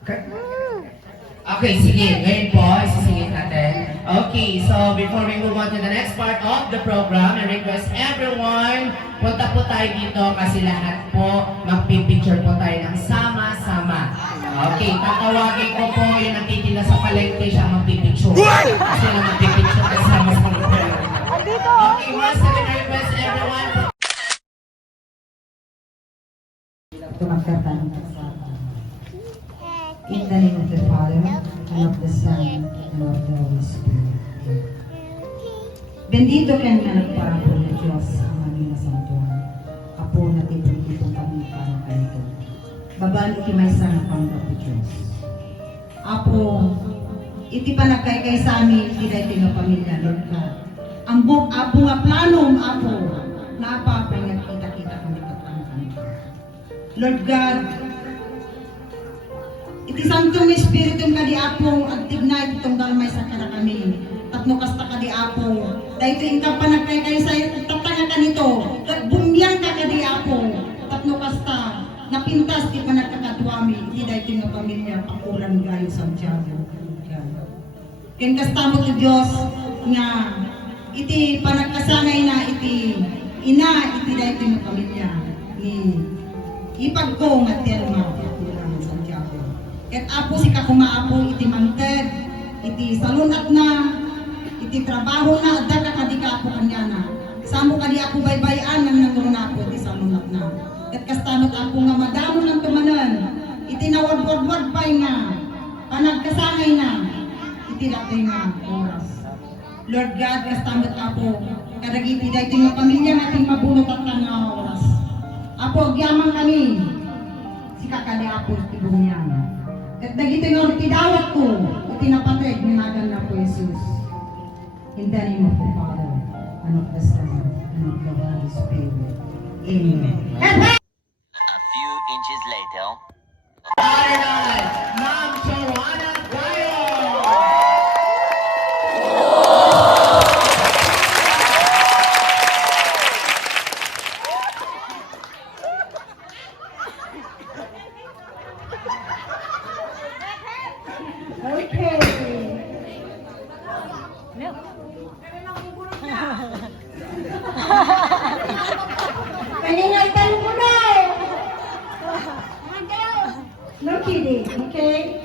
Okay, sige. Ngayon po, isisingit natin. Okay, so before we move on to the next part of the program, I request everyone, punta po tayo dito kasi lahat po magpipicture po tayo ng sama-sama. Okay, tatawagin ko po yung nagtitinda sa palengke siya magpipicture. Kasi na magpipicture kasama-sama. Okay, once again, I request everyone, Tumakatan sa in the name of the Father, and of the Son, and of the Holy Spirit. Bendito ka na nagpapo na Diyos ang aming nasantuan. Apo na tipong-tipong kami parang kanito. Babalo kimay sana panggap po Diyos. Apo, iti pa nagkaykay sa amin, iti dahi tinga pamilya, Lord God. Apo nga planong, Apo, na apa kita-kita kami katangkan. Lord God, iti santong espiritu kadi Apo at tignay itong dalmay sa kara kami. Tapno kasta kadi Apo. Dahito ingka pa nagkaykay sa tatanga ka nito. Bumiyang ka kadi Apo. Tapno kasta napintas di pa nagkakadwami. Iti dahito nga pamilya pakulan gayo Santiago. Kaya kasta mo to Diyos nga iti panagkasangay na iti ina iti dahito nga pamilya ni ipagko nga terma pakulan Santiago. Ket Apo si kakumaapo iti mangted, iti salunat na, iti trabaho na, adda ka kadi ka Apo kanyana. Samo kadi Apo baybayan nang nangruna po iti salunat na. Ket kastanot Apo nga madamo ng tumanan, iti nawad-wad-wad pa'y nga, panagkasangay na, iti lapay nga oras. Lord God, kastanot Apo, kadagiti dahito nga pamilya nating mabunot at nga oras. Apo, agyaman kami, si kakali Apo iti bunyana. At dagito yung tinawag ko, itinapatid, ninagan na po Jesus. In the name of the Father, and of the Son, and of the Holy Spirit. Amen. A few inches later. Alright, Ma'am Joanna Guayo! Okay. Paningaltan ko na. No kidding, okay?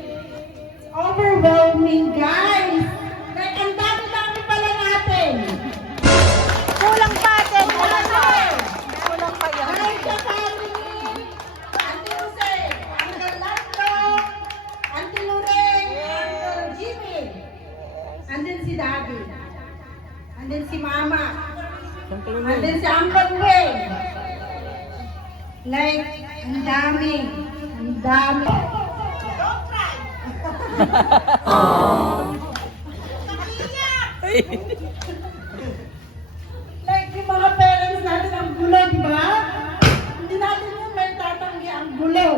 Overwhelming, guys. Like, ang dami-dami pala natin. Kulang pa atin, kulang pa. Kulang pa yan. Hi, Catherine, Auntie Jose, Uncle Lando, Auntie Lorraine, Uncle Jimmy. Andun si Daddy. Andun si Mama. Andun si Uncle Wayne. Like, ang dami. Ang dami. Like, yung mga parents natin ang gulo, di ba? Hindi natin yung may tatanggi ang gulo.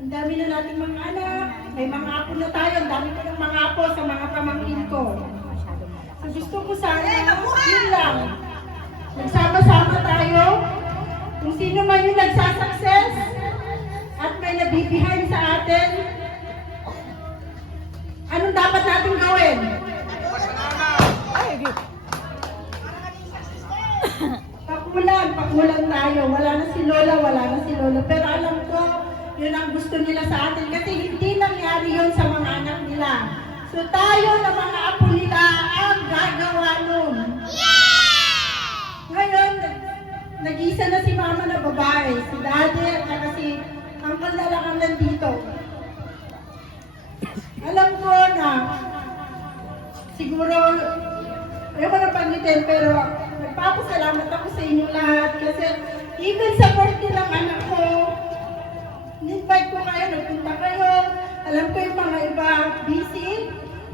Ang dami na natin mga anak, may mga apo na tayo, ang dami ko ng mga apo sa mga pamangkin ko. So gusto ko sana, yun lang. Nagsama-sama tayo, kung sino man yung nagsasucess, at may nabibihind sa atin, anong dapat natin gawin? Pakulan tayo. Wala na si Lola, wala na si Lola. Pero alam ko, yun ang gusto nila sa atin kasi hindi nangyari yun sa mga anak nila. So tayo na mga apo nila ang gagawa nun. Ngayon, nag-isa na si mama na babae, si daddy, at saka si uncle na lang ang nandito. Alam ko na, siguro, ayoko na panggitin, pero nagpapasalamat ako sa inyo lahat kasi even sa birthday ng anak ko, in-invite ko kayo, nagpunta kayo. Alam ko yung mga iba busy,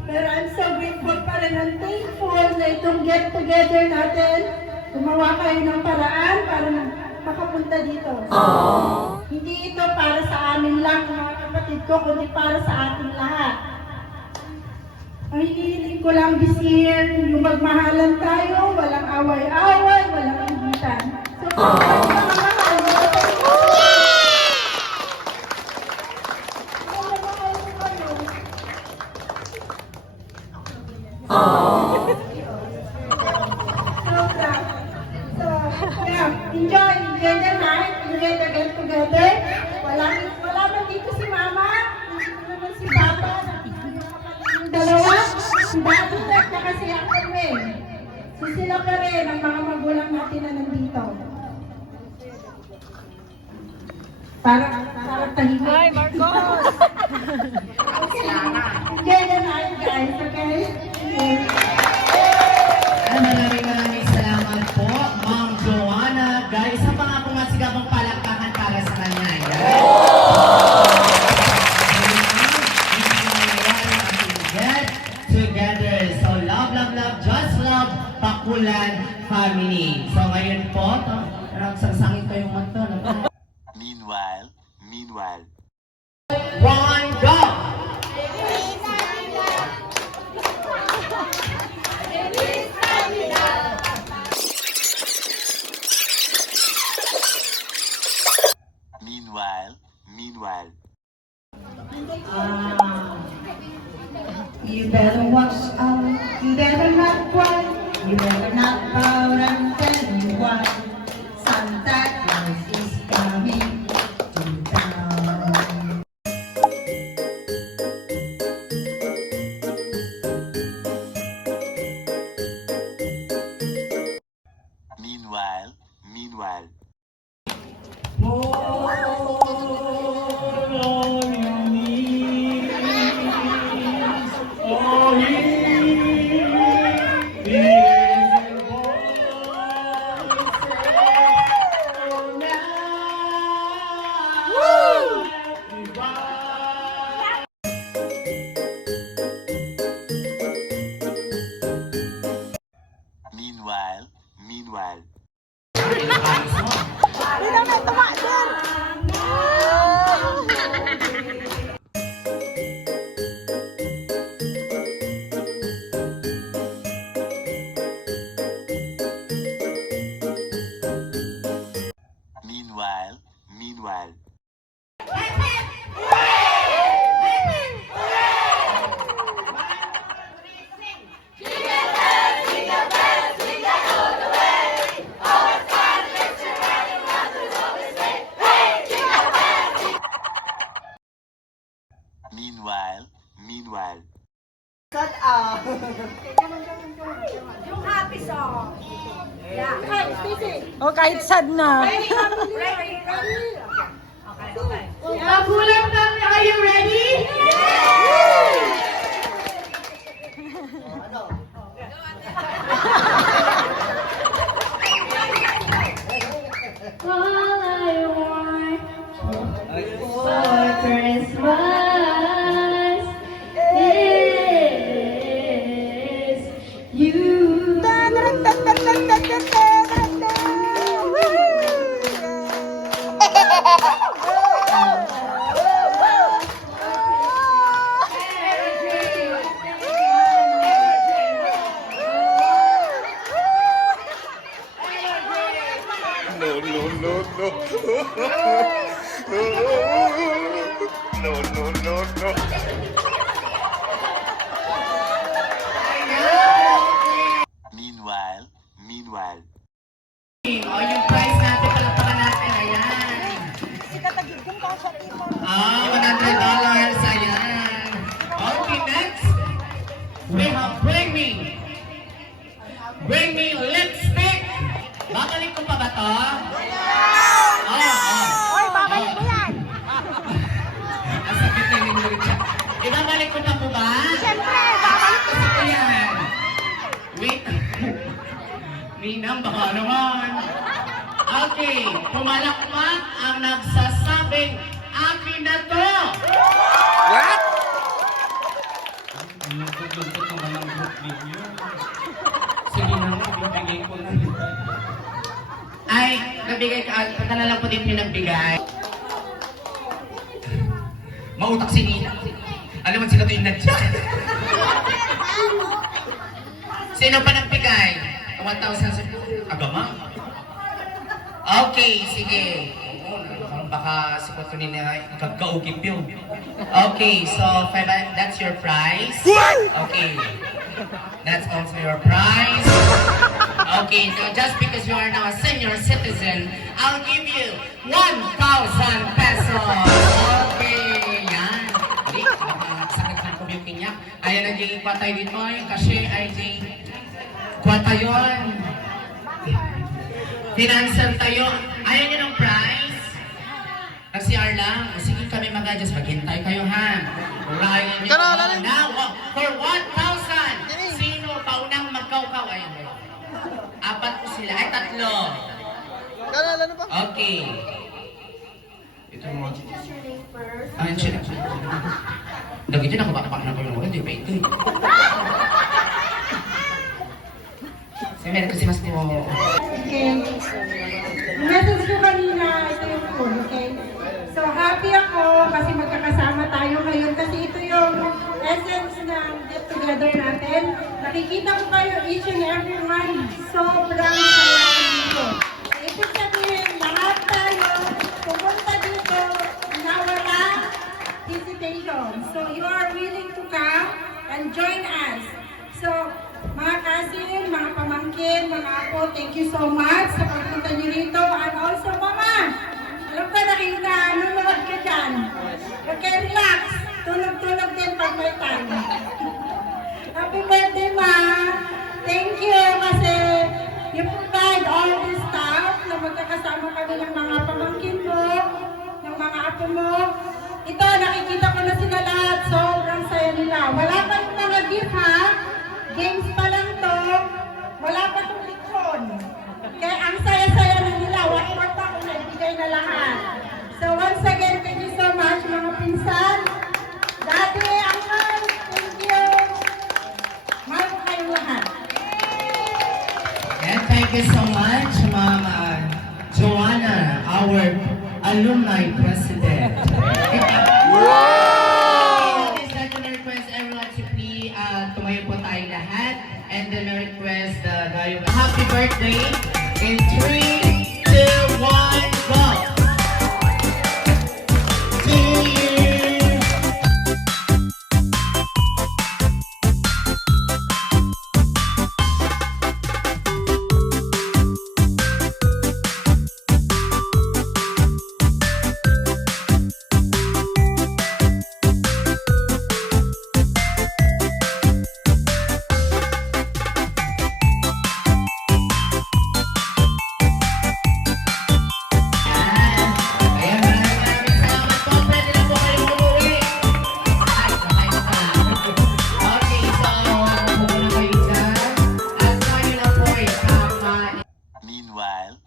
pero I'm so grateful pa rin and thankful na itong get together natin. Gumawa kayo ng paraan para makapunta dito. Hindi ito para sa amin lang, mga kapatid ko, kundi para sa ating lahat. Ang hinihiling ko lang this year, yung magmahalan tayo, walang away-away, walang ingitan. So, Enjoy the night, enjoy the get together. Wala man dito si Mama, dito naman si Papa, yung dalawa, si Daddy at saka si Uncle May. So sila pa rin ang mga magulang natin na nandito. Para tahimik. Hi, Marcos! Enjoy the night, guys, okay? Maraming salamat po, Ma'am Joanna. Guys, sa mga pumasigabang palakpakan para sa kanya. Get together. So, love, love, love, just love, Pakulan family. So, ngayon po, sarsangin ko yung mata. Meanwhile. One, go! Meanwhile. You better watch out, you better not cry, you better not pout and tell you why. Santa Claus is coming to town. Meanwhile. Meanwhile. Hindi naman tumaksin! Meanwhile. Meanwhile. O, kahit sad na. Pakulan family, are you ready? All I want for Christmas is you. Meanwhile. O, yung prize natin, palapakan natin. Ayan. $100. Ayan. Okay, next. We have Bring Me Lipstick. Babalik ko pa ba to? Oy, babalik mo yan! Ang sakit na yung lyrics. Ibabalik ko pa po ba? Siyempre, babalik ko yan! Ayan. Wait. Ninang, baka naman. Okay, pumalakpak ang nagsasabing akin na to. What? Lungkot-lungkot naman ang group video. Sige na nga, bibigay ko na. Ay, nabigay ka. Punta na lang po din pinagbigay. Mautak si Nina. Alam mo sila ito yung nandiyan. Sino pa nagbigay? 1,000 sa agama? Okay, sige. Baka si Kotonin na ikagkaugip yun. Okay, so that's your prize. Okay. That's also your prize. Okay, so just because you are now a senior citizen, I'll give you 1,000 pesos. Okay, yan. Hindi, sakit na ko yung kinyak. Ayan, naging patay dito ay kasi ay di kwata yun. Financial tayo. Ayaw nyo ng prize? Kasi Arla, sige kami mag-adjust. Maghintay kayo ha. Urayan nyo. Now, for 1,000. Sino paunang magkaukaw? Ayun. 4 po sila. Ay, 3. Okay. Ito mo. Ayun sila. Lagi dyan ako baka na ko yung wala. Di ba ito? Meron kasi mas po. Okay. Message ko kanina, ito yung phone, okay? So, happy ako kasi magkakasama tayo ngayon kasi ito yung essence ng get together natin. Nakikita ko kayo, each and every one, sobrang saya dito. Ibig sabihin, lahat tayo pumunta dito na wala hesitation. So, you are willing to come and join us. So, mga cousin, mga pamangkin, mga apo, thank you so much sa pagpunta niyo rito. And also, mama, alam ko nakita, nanonood ka dyan. Okay, relax. Tulog-tulog din pag may time. Happy birthday, ma. Thank you kasi you provide all this stuff na magkakasama kami ng mga pamangkin mo, ng mga apo mo. Ito, nakikita ko na sila lahat. Sobrang saya nila. Wala pa yung mga gift, ha? Games pa lang to. Wala pa itong likon. Kaya ang saya-saya na nila. What pa kung naibigay na lahat. So once again, thank you so much mga pinsan. Dati, Uncle, thank you. Mahal ko kayong lahat. And thank you so much, Ma'am Joanna, our alumni president. Ladies and gentlemen, request everyone to please tumayo po tayo lahat. And then I request Gayo. Happy birthday in 3, 2, 1, go! To you. Ayan, maraming salamat po. Pwede na po kayo umuwi. Ay, sakay na ka. Okay, so, pumunta kayo dyan. At tayo na po ay tama. Meanwhile.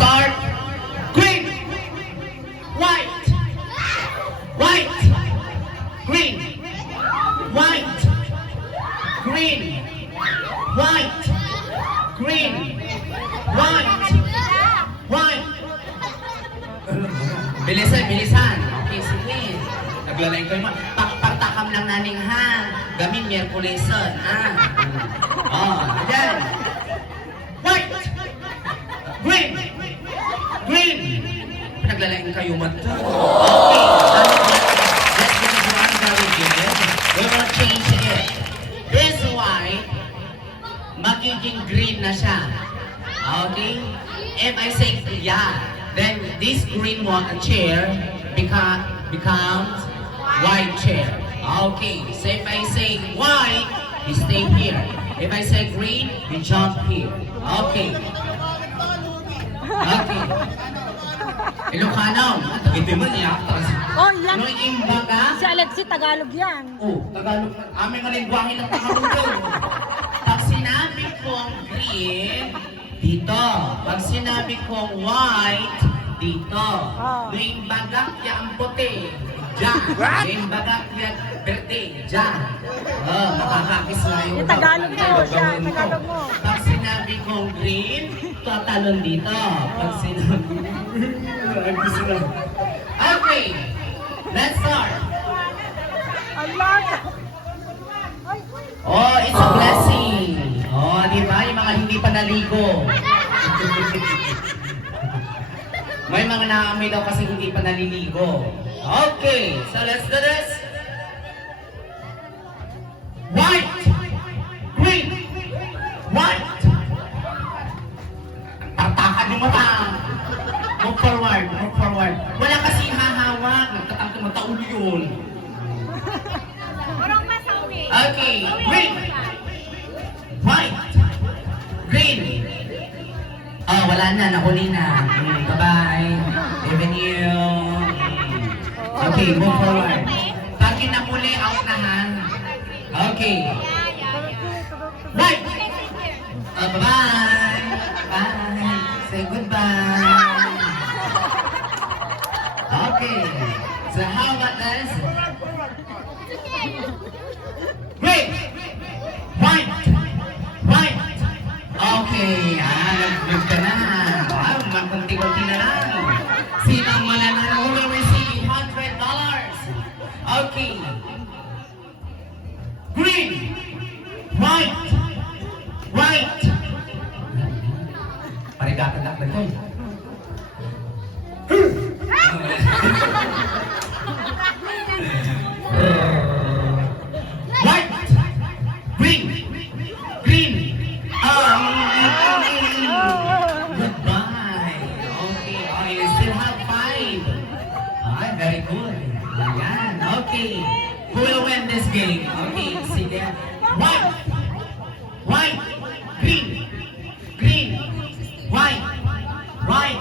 Start. Green. White. White. Green. White. Green. White. Green. White. White. Bilisan, bilisan. Okay, sige. Naglalay kayo mo. Pagtakam lang naning ha. Gamin Miyerkuleson, ha? Oh, ayan. White. Green. Green. Pinaglalay kayo man to. Okay. Let's give it one very good. We will change it. This white, magiging green na siya. Okay? If I say yeah, then this green one chair becomes white chair. Okay, so if I say white, you stay here. If I say green, you jump here. Okay. Okay. Ilocano. Ito mo niya. Oh, yan. Ano yung imbaga? Si Alexi, Tagalog yan. Oh, Tagalog. Aming malingwahe ng Tagalog yun. Pag sinabi kong green, dito. Pag sinabi kong white, dito. Yung bagak niya ang puti, dyan. Yung bagak niya verde, dyan. Oh, makakakis na yung Yung Tagalog mo, siya, Tagalog mo. Pag sinabi kong green, tatalon dito. Pag sinabi okay, let's start. Allah! Oh, it's a blessing. Oh, di ba? Yung mga hindi pa naligo. May mga naamoy daw kasi hindi pa naliligo. Okay, so let's do this. White, green, white. Tartakan yung mata. Move forward, move forward. Wala kasi hahawak. Nagtatangka mataulo yun. Okay, green, white, green. Oh, wala na, nahuli na. Bye-bye. Even you. Okay, move forward. Pag nahuli, out na ha. Okay. Right. Oh, bye-bye. Bye. Say goodbye. Okay. So how about this? Great. White. White. Okay. Nag-vlog ka na. Magkunti-kunti na lang. Sino ang mananalo will receive $100? Okay. Green. White. White. Parigatan na ba ito? White. Green. Green. Goodbye. Okay. Oh, you still have 5. Very good. Ayan. Okay. Who will win this game? Okay. Sige. White. White. Green. Green. White. White.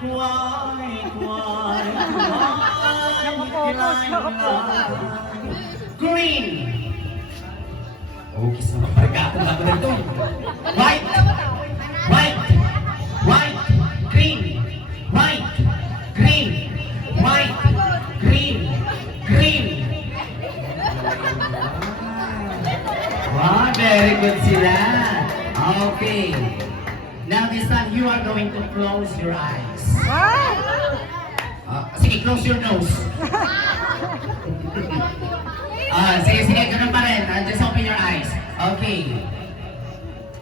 White. White. Green. Okay, sa parigatan na ko nito. White. White. White. Green. White. Green. White. Green. Green. Wow, very good sila. Okay. Now this time you are going to close your eyes. Sige, close your nose. Sige, ganun pa rin. Just open your eyes. Okay.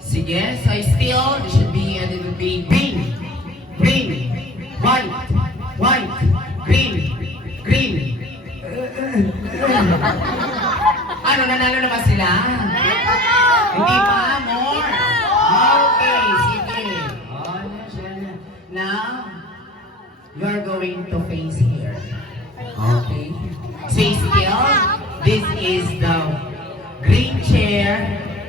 Sige, so still, it should be green. Green. White. White. Green. Green. Ano, nanalo na ba sila? Hindi pa, more. Okay, sige. Now, you're going to face here. Okay. Stay still. This is the green chair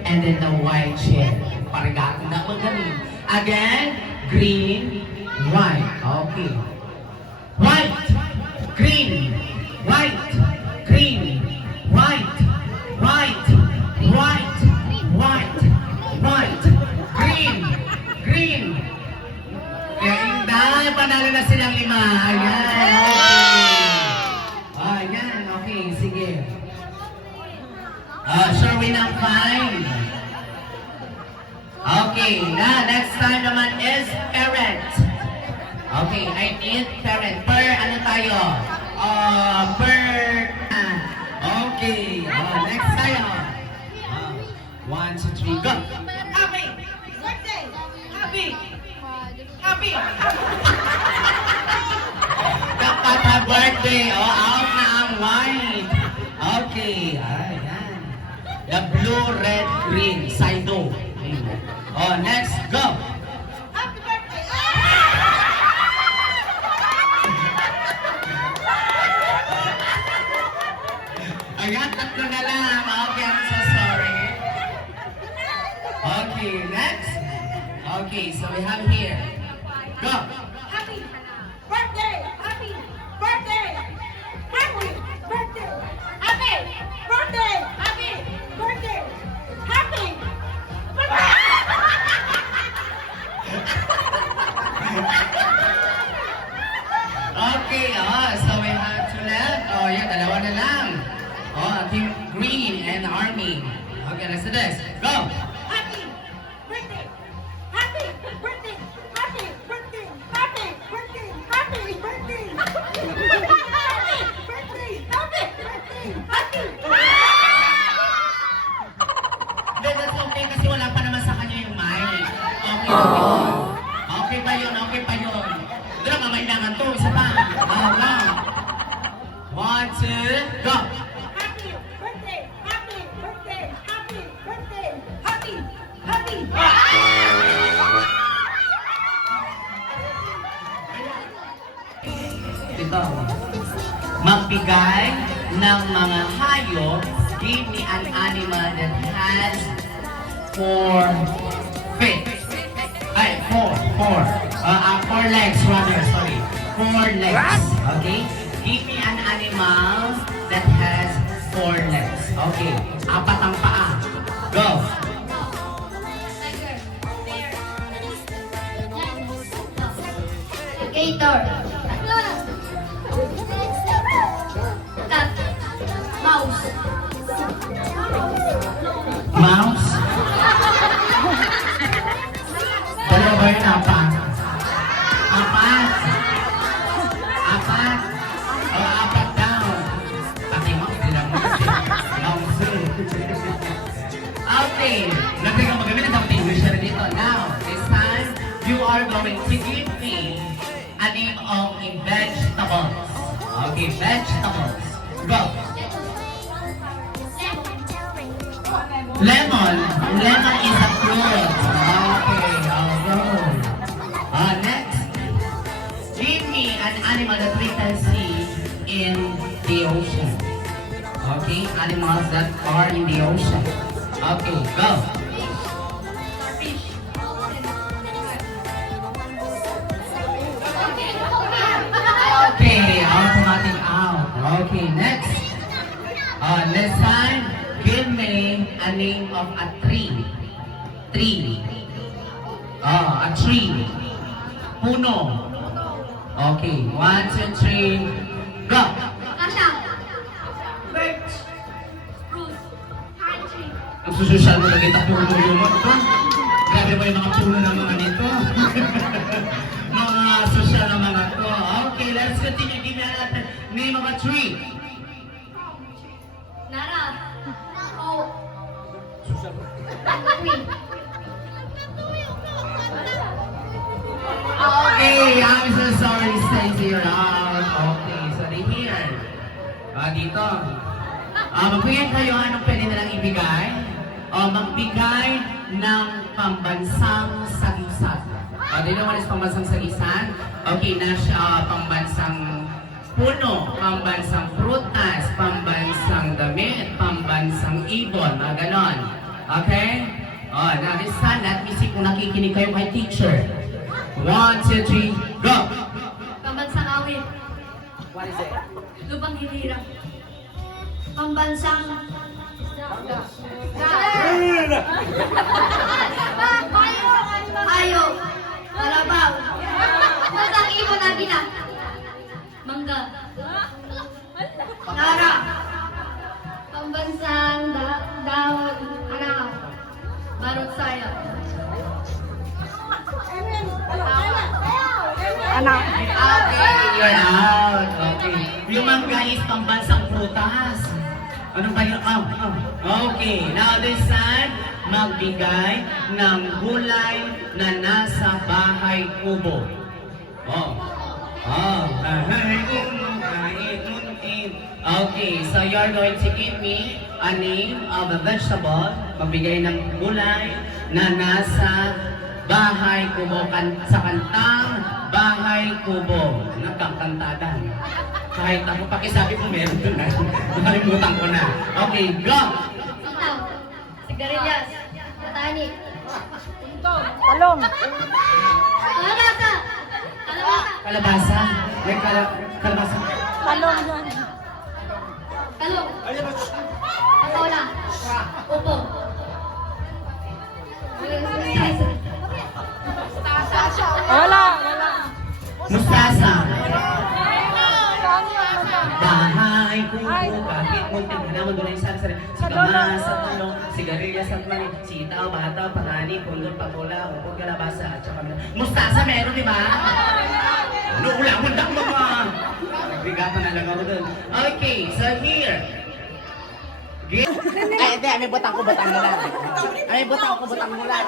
and then the white chair. Parigatan na magaling. Again, green, white. Okay. White, green, white, green, white, white, white, white, white, green, green. Dahil panalo na silang 5. Ayan, okay. Ayan, okay, sige. Sure we not fine? Okay, next time naman is parent. Okay, I need parent. Per, ano tayo? Okay, next tayo. 1, 2, 3, go! Happy! Birthday! Happy! Happy! Dapat ha birthday. Out na ang white. Okay, ayan. The blue, red, green. Saido. Next, go! Happy birthday! Ayan, tatlo na lang. Okay, I'm so sorry. Okay, next. Okay, so we have here. Go. Happy birthday! Happy birthday! Happy birthday! Happy birthday! Happy birthday! Happy birthday! Okay, so we have two left. Oh, yeah, dalawa na lang. Oh, Team Green and Army. Okay, let's do this. Go. Happy birthday! Happy birthday! Happy birthday! Happy birthday! Happy birthday! Happy birthday! Happy birthday! Happy Then that's okay kasi wala pa naman sa kanya yung mic. Okay ba yun? Okay ba yun? Okay pa yun? Dito, mamailangan to. Isa pa. Oh, go. 1, 2, go. Happy birthday! Happy birthday! Happy birthday! Happy! Happy! Ito. Magbigay ng mga hayop. Give me an animal that has 4 feet. Ay, 4 legs rather, sorry. 4 legs. Okay? Give me an animal that has 4 legs. Okay. 4 ang paa. Go. Gator. Cat. Mouse. Mouse. Dalawa ba yun? 4? 4? O, 4 daw. Pati mo, hindi lang mo. Mouse. Okay. Lagay kang magamit ng English na dito. Now, this time, you are going to give me a name of a vegetable. Okay, vegetables. Go. Lemon. Lemon is a fruit. Okay, I'll go. Next. Give me an animal that we can see in the ocean. Okay, animals that are in the ocean. Okay, go. Okay, automatic out. Okay, next. This time, give me a name of a tree. Tree. A tree. Puno. Okay, 1, 2, 3, go. Kasha. Birch. Spruce. Pine tree. Nagsusosyal mo lagi puno yung mga ito. Grabe ba yung mga puno ng mga nito? Mga sosyal na mga to. Okay, let's continue. Give me another name of a tree. Nara. Oh. Queen. Okay, I'm so sorry, Stacey, you're out. Okay, so they here. Dito. Magbigay kayo, anong pwede nilang ibigay? Magbigay ng pambansang sagisag. Do you know what is pambansang sagisan? Okay, nasa pambansang puno, pambansang prutas, pambansang damit, pambansang ibon, mga ganon. Okay? Now this time, let me see kung nakikinig kayo kay teacher. 1, 2, 3, go! Pambansang awit. What is it? Lupang hirira. Pambansang Ayaw. Kalabaw. Pambansang ibon na gina. Mangga. Nara. Pambansang dahon. Anakaw. Barot sayap. Anak. Okay, you're out. Okay. Yung mangga is pambansang prutas. Ano ba yun? Okay, now this time, magbigay ng gulay na nasa bahay kubo. Bahay kubo, kahit muntin. Okay, so you're going to give me a name of a vegetable. Magbigay ng gulay na nasa bahay kubo sa kantang Bahay Kubo. Nagkakantadan. Kahit ako pakisabi ko meron doon na. Nakalimutan ko na. Okay, go! Sitaw. Sigarilyas. Matani. Talong. Kalabasa. Kalabasa. Kalabasa. May kalabasa. Talong yan. Kalong. Patola. Upo. Wala, wala. Mustasa. Saan yun? Bahay ko Ay. bakit mo naman doon ay sari-sari. Sigama sa tulong, sigarilyas at mani, sitaw, bata, panani, pulot, patola, upog, kalabasa, at saka mustasa meron, di ba? Ano, wala mo lang mga. Nagbigatan na lang ako doon. Okay, so here. Ay, hindi, may butang ko, butang mo lang. Ay, butang ko, butang mo lang.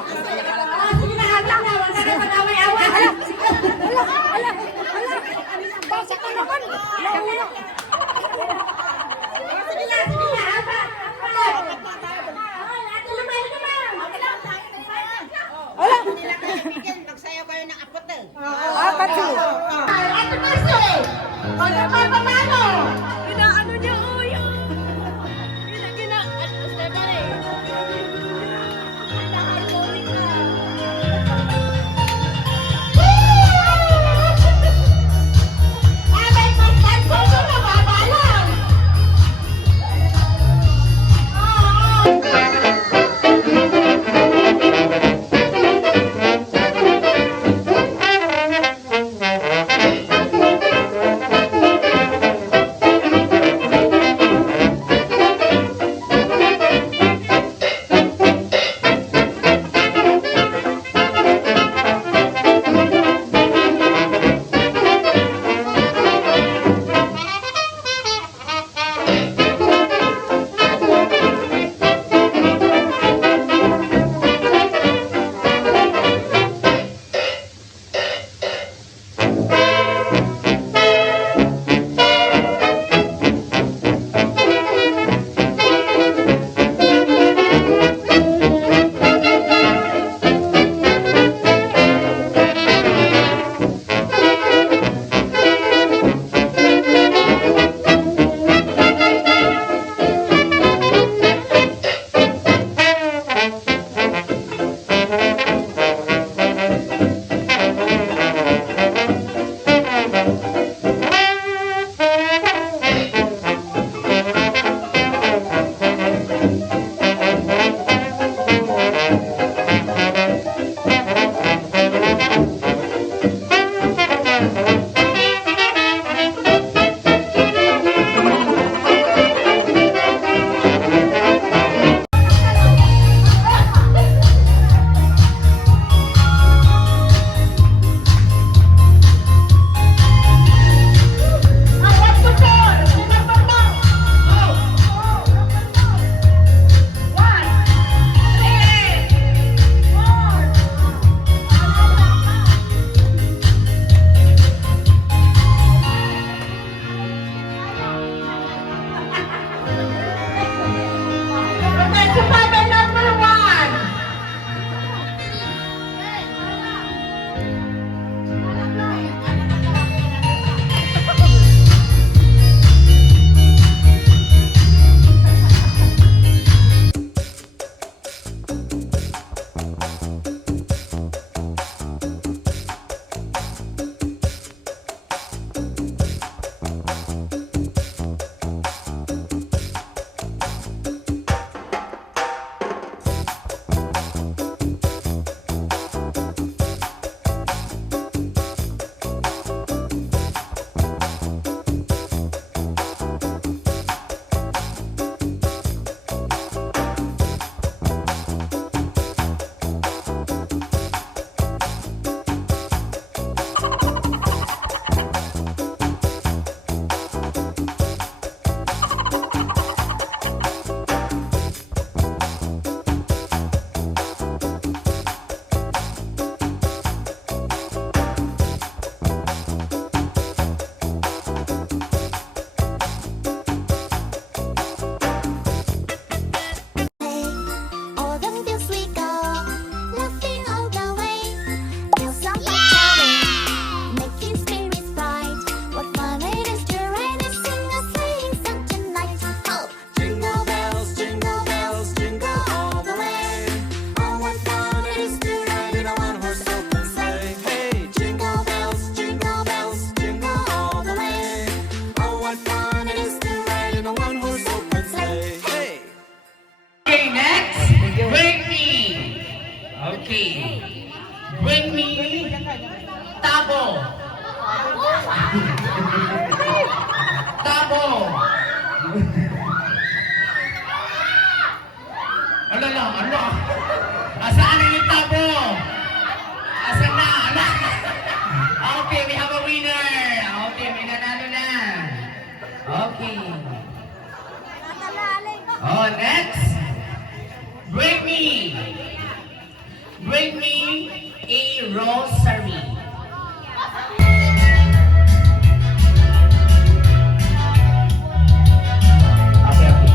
Basa ka naman. Wala. Magsayaw kayo ng apote. Katsu. Ate Marcy! Ano pa panalo? Ano niya, uyo? Abay, pagkakso na babalang! Tabo. Tabo. Ala lang, ala. Asaan na yung tabo? Asan na? Ala. Okay, we have a winner. Okay, may nanalo na. Okay. Oh, next. Bring me a rosary. Okay, okay.